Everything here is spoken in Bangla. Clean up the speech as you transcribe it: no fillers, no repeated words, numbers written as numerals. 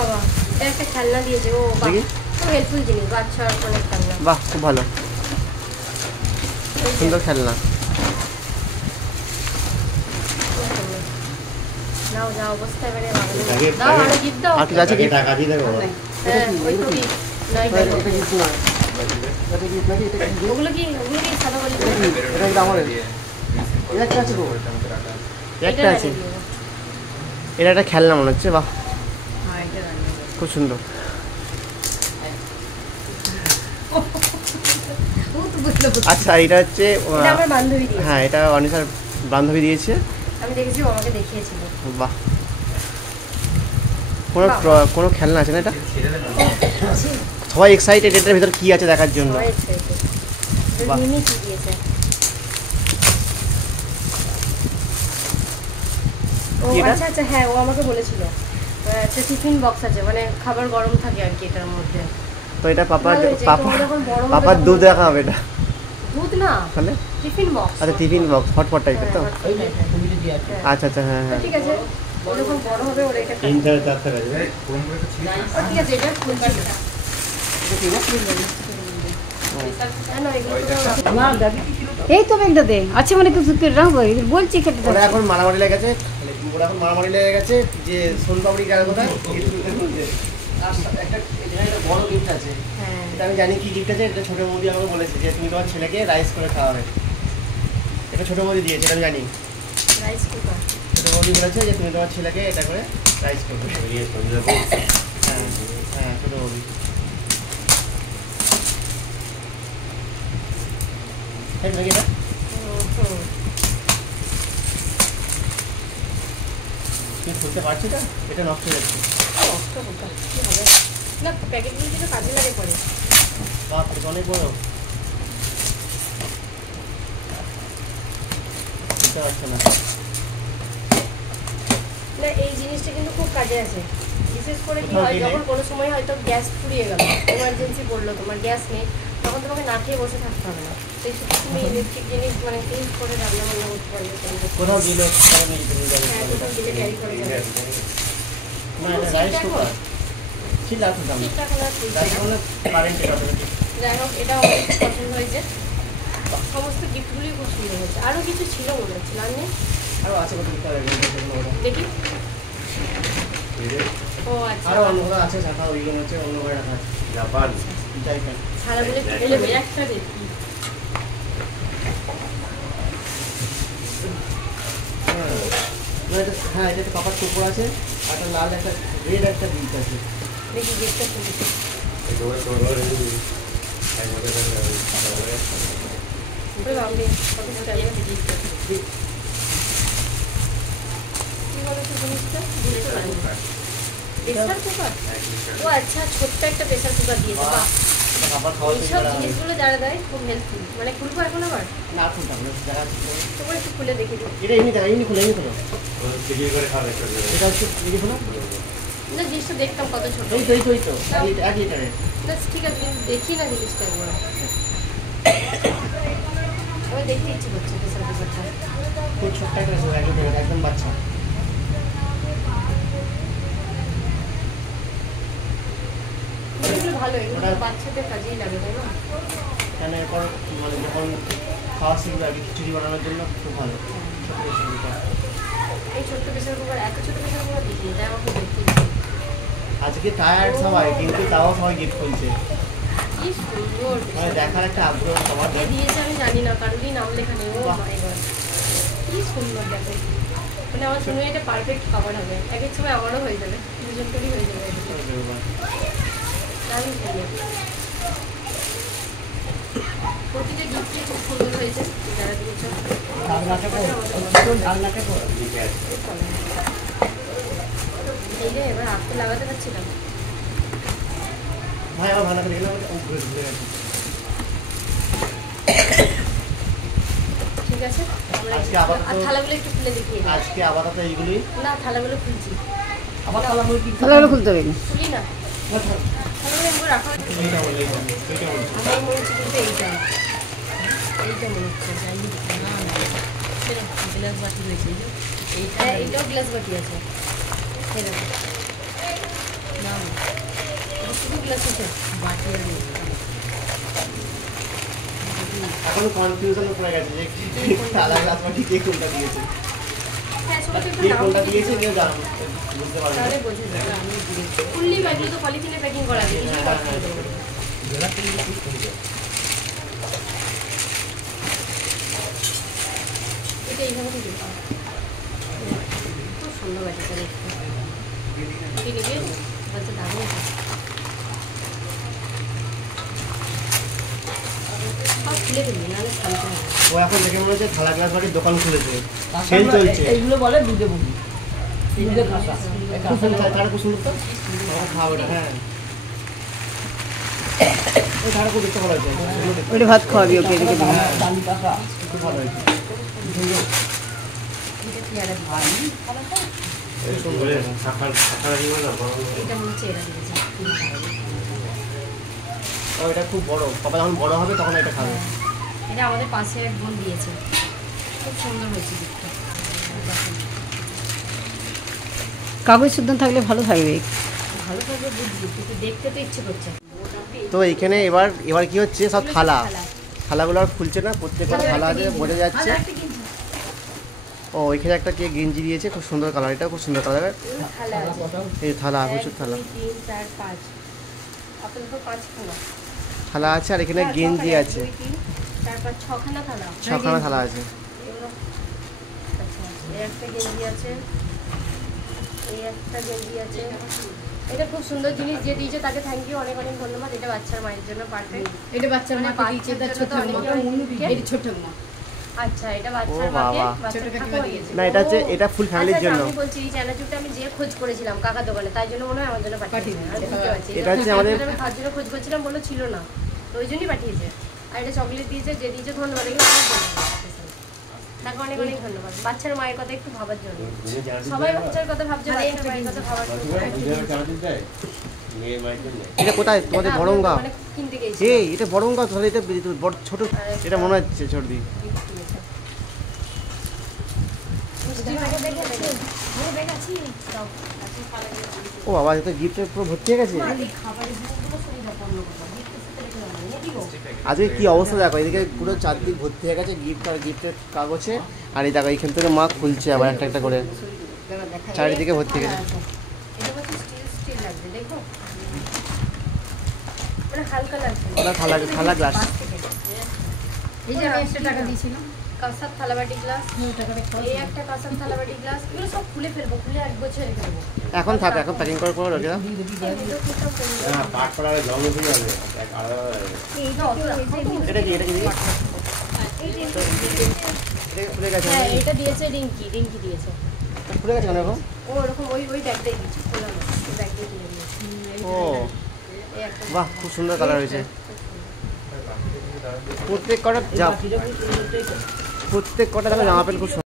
বাবা এটা একটা খেলনা দিয়েছে। ও বাহ, খুব হেল্পফুল জিনিস, বাচ্চার অনেক খেলনা। বাহ, খুব ভালো, সুন্দর খেলনা। নাও যা অবস্থা এবারে দাও, আরো জিত দাও। আর কিছু আছে কি? টাকা দিয়ে দেবো। হ্যাঁ ওই তো কি নাই ভাই, এটা জিত না। ওগুলো কি সাদা বলি? এটা একটা আমার এটা আছে গো, একটা আছে। এটা একটা খেলনা মনে হচ্ছে। বাহ, খুব সুন্দর। আচ্ছা, এটা হচ্ছে আমার বান্ধবী দিয়েছে। হ্যাঁ, এটা অনিশার বান্ধবী দিয়েছে। আমি দেখেছি, আমাকে দেখিয়েছিল। বাহ, কোনো খেলনা আছে না এটা? সবাই এক্সাইটেড এটার ভিতর কি আছে দেখার জন্য। মিমি কি দিয়েছে? ও আচ্ছা আচ্ছা, হ্যাঁ ও আমাকে বলেছিল একটা টিফিন বক্স আছে, মানে খাবার গরম থাকে আর কি এটার মধ্যে। তো এটা পাপার দুধ রাখা হবে। এটা দুধ না, তাহলে টিফিন বক্স। আচ্ছা, টিফিন বক্স হটপট টাইপের তো। আচ্ছা আচ্ছা, হ্যাঁ হ্যাঁ, ঠিক আছে। যখন বড় হবে ওরা এটা 3-4 টাকা দেবে। ঠিক আছে, এটা খুলছি। এই তো একটা দে আচ্ছা, মানে কিছু বলছি খেতে। ওরা এখন মারামারি লেগে গেছে, যে সোনপাপড়ি গেল কোথায়। একটা বড় গিফট আছে, এটা আমি জানি কি গিফট আছে। এটা ছোট বৌদি আমাকে বলেছে যে তুমি তোমার ছেলেকে রাইস করে খাওয়াবে। এটা ছোট বৌদি দিয়েছে, এটা আমি জানি। রাইস কুকার ছোট বৌদি বলেছে যে তুমি তোমার ছেলেকে এটা করে রাইস করবে। হ্যাঁ হ্যাঁ, ছোট বৌদি। এটা তুই খুলতে পারছিস না? এটা নষ্ট হয়ে যাচ্ছে। না, প্যাকেটগুলো কিন্তু কাজে লাগে পরে। বাহ, অনেক বড়। বুঝতে পারছো না? না, এই জিনিসটা কিন্তু খুব কাজে আছে। বিশেষ করে কি হয়, যখন কোনো সময় হয়তো গ্যাস ফুরিয়ে গেল, এমার্জেন্সি পড়লো, তোমার গ্যাস নেই, তখন তোমাকে না খেয়ে বসে থাকতে হবে না। সেই সাথে তুমি ইলেকট্রিক জিনিস মানে ইউজ করে রান্না বান্না করতে পারবে। কোথাও দিলে হ্যাঁ, কোথাও দিলে ক্যারি করে যাবে। রাইস কুকার ঠিক আছে। যাই হোক, এটা অনেক পছন্দ হয়েছে। সমস্ত গিফটগুলি খুব সুন্দর হয়েছে। আরও কিছু ছিল মনে হচ্ছিল, আর নেই? আরও আছে দেখি। ও আচ্ছা, আরও অন্য কোথাও আছে শাখা, ওইগুলো হচ্ছে অন্য করে রাখা আছে। জাপান ছাড়াগুলো ফেলে দেবে একটা দেখি। হ্যাঁ, এটা একটা পাপার টুকরো আছে, আর একটা লাল একটা রেড একটা গিফট আছে। দেখি গিফটটা খুলি। ও আচ্ছা, ছোট্ট একটা প্রেসার কুকার দিয়েছে। বাহ, এইসব জিনিসগুলো যারা দেয় খুব হেল্পফুল। মানে খুলবো এখন আবার? না, খুলতাম না, দেখা তোমার একটু খুলে দেখে দিই। এটা এমনি দেখা, এমনি খুলে খোলো। এটা হচ্ছে খোলো না, জিনিসটা দেখতাম কত ছোট। এই তো 1 লিটারের। না ঠিক আছে, দেখি না জিনিসটা একবার। আমি দেখতে ইচ্ছে করছে প্রেসার কুকারটা। খুব ছোট্ট একটা 1 লিটারের, একদম বাচ্চা। এগুলো ভালো, এগুলো বাচ্চাদের কাজেই লাগে, তাই না? কেন এরপর মানে যখন খাওয়া শিখবে আর কি, খিচুড়ি বানানোর জন্য খুব ভালো। এই ছোট্ট প্রেসার কুকার, এত ছোট প্রেসার কুকার দেখি, তাই আমাকে দেখতে। আজকে টায়ার্ড সবাই, কিন্তু তাও সবাই গিফট করছে। কি সুন্দর মানে দেখার একটা আগ্রহ সবার। দিয়েছে আমি জানি না, কারোরই নাম লেখা নেই। ও মাই গড, কি সুন্দর দেখো। মানে আমার শুনে এটা পারফেক্ট খাবার হবে। এক এক সময় আমারও হয়ে যাবে, দুজনকেরই হয়ে যাবে। আমি প্রতিটা গিফটই খুব সুন্দর হয়েছে যারা দিয়েছ। এই যে এবার হাত তো লাগাতে পারছিলাম। ভাই আমার ভালো করে ঠিক আছে, আর থালাগুলো একটু খুলে দেখিয়ে দিই। আজকে আপাতত এইগুলোই। না, থালাগুলো খুলছি। আবার থালাগুলো খুলতে হবে। খুলি না, থালাগুলো একবার রাখা। আমার মনে হচ্ছে কিন্তু এইটা মনে হচ্ছে। গ্লাস বাটি রয়েছে, এইটাও গ্লাস বাটি আছে। গ্লাস আছে। এখন কনফিউশন পড়ে গেছে যে থালা গ্লাস বাটি কে কোনটা দিয়েছে। হ্যাঁ, সবাই তো একটু কে নাম কোনটা লিখে দিয়েছে দিও। কেউ জানো বুঝতে পারবে না। তাহলে বোঝা যাবে। ফুললি বা এগুলো তো পলিথিনে প্যাকিং করা আছে, কিছুই কষ্ট হতে পারে না। এটা এইভাবে দিয়ে দাও। খুব সুন্দর বাটিটা দেখতে। কি নিবি? আচ্ছা, দারুণ। সব খুলে ফেলবি, নাহলে শান্তি হবে না। ও এখন দেখে মনে হচ্ছে থালা গ্লাস বাটির দোকান খুলেছে, সেল চলছে। এইগুলো বলে দুধে বুঝি, দুধে কাঁচা। খুব সুন্দর, তারা খুব সুন্দর তো আমার খাওয়া ওটা। হ্যাঁ ওই তারা খুব দেখতে ভালো হয়েছে, সুন্দর দেখতে। ওটা ভাত খাওয়াবি ওকে এদিকে দিবি। ডালি কাঁচা। খুব ভালো হয়েছে। এটা পেয়ারা দিবি। এটা নিচে এরা দিয়েছে। ও এটা খুব বড়, পাপা যখন বড় হবে তখন এটা খাবে। এটা আমাদের পাশে এক বোন দিয়েছে, খুব সুন্দর হয়েছে গিফটটা। কাগজ শুদ্ধ থাকলে ভালো থাকবে। ভালো থাকবে বুঝছি, কিন্তু দেখতে তো ইচ্ছে করছে। তো এইখানে এবার কি হচ্ছে, সব থালা থালাগুলো আর খুলছে না, প্রত্যেকটা থালা আছে বোঝা যাচ্ছে। ও এখানে একটা কে গেঞ্জি দিয়েছে, খুব সুন্দর কালার, এটা খুব সুন্দর কালার। থালা আছে। এই থালা প্রচুর থালা 1 2 3 4 5 আপাতত 5 খানা থালা আছে, আর এখানে গেঞ্জি আছে, 2 3 4 5 6 খানা থালা। 6খানা থালা আছে। এগুলো আচ্ছা, এই একটা গেঞ্জি আছে, এই একটা গেঞ্জি আছে। এটা খুব সুন্দর জিনিস যে দিয়েছে তাকে থ্যাংক ইউ, অনেক অনেক ধন্যবাদ। এটা বাচ্চার মায়ের জন্য পারফেক্ট। এটা বাচ্চার মানে মাকে দিয়েছে, তার ছোট মা। এটা ছোট মা। আচ্ছা, এটা বাচ্চার ও মাকে, বাবা। বাচ্চার ছোট কাকিমা কাকিমা দিয়েছে। না এটা হচ্ছে, এটা ফুল ফ্যামিলির আচ্ছা, জন্য। আমি বলছি এই চানাচুরটা আমি যে খোঁজ করেছিলাম কাকা দোকানে, তাই জন্য মনে হয় আমার জন্য পাঠিয়েছে। আমি বুঝতে পারছি এটা হচ্ছে আমাদের- আমি খাওয়ার জন্য খোঁজ করছিলাম, বললো ছিল না, তো ওই জন্যই পাঠিয়েছে। আর এটা চকলেট দিয়েছে, যে দিয়েছে ধন্যবাদ, এগুলো অনেক ধন্যবাদ তাকে, অনেক অনেক ধন্যবাদ। বাচ্চার মায়ের কথা একটু ভাবার জন্য, সবাই বাচ্চার কথা ভাবছে, বাচ্চার মায়ের কথা ভাবার জন্য। এটা কোথায় তোমাদের বড়ঙ্গা? মানে কিনতে গেছি এই এটা বড়ঙ্গা, তাহলে এটা বড় ছোট, এটা মনে হচ্ছে ছোট দি। ও বাবা, এটা গিফটের পুরো ভর্তি হয়ে গেছে। আজকে কি অবস্থা দেখো, এদিকে পুরো চারদিক ভর্তি হয়ে গেছে গিফট আর গিফটের কাগজে। আর এই দেখো এইখান থেকে মা খুলছে আবার একটা একটা করে, চারিদিকে ভর্তি হয়ে গেছে। ওটা থালা গ্লাস। এই যে আমি 100 টাকা দিয়েছিলাম। কাঁসার থালাবাটি গ্লাস, এই একটা কাঁসার থালাবাটি গ্লাস, এগুলো সব খুলে ফেলবো, খুলে এক বছর রেখে দেবো। এখন থাক, এখন প্যাকিং করার পর রেখে দাও। এটা কি, এটা কি এটা খুলে গেছে? হ্যাঁ, এটা দিয়েছে রিঙ্কি, রিঙ্কি দিয়েছে। খুলে গেছে কেন এখন? ও ওরকম ওই ব্যাগটাই দিয়েছে, খোলা না, ওই ব্যাগটাই কিনে দিয়েছে। ও এই একটা বাহ, খুব সুন্দর কালার হয়েছে। প্রত্যেক কটা জামা প্যান্ট খুব সুন্দর।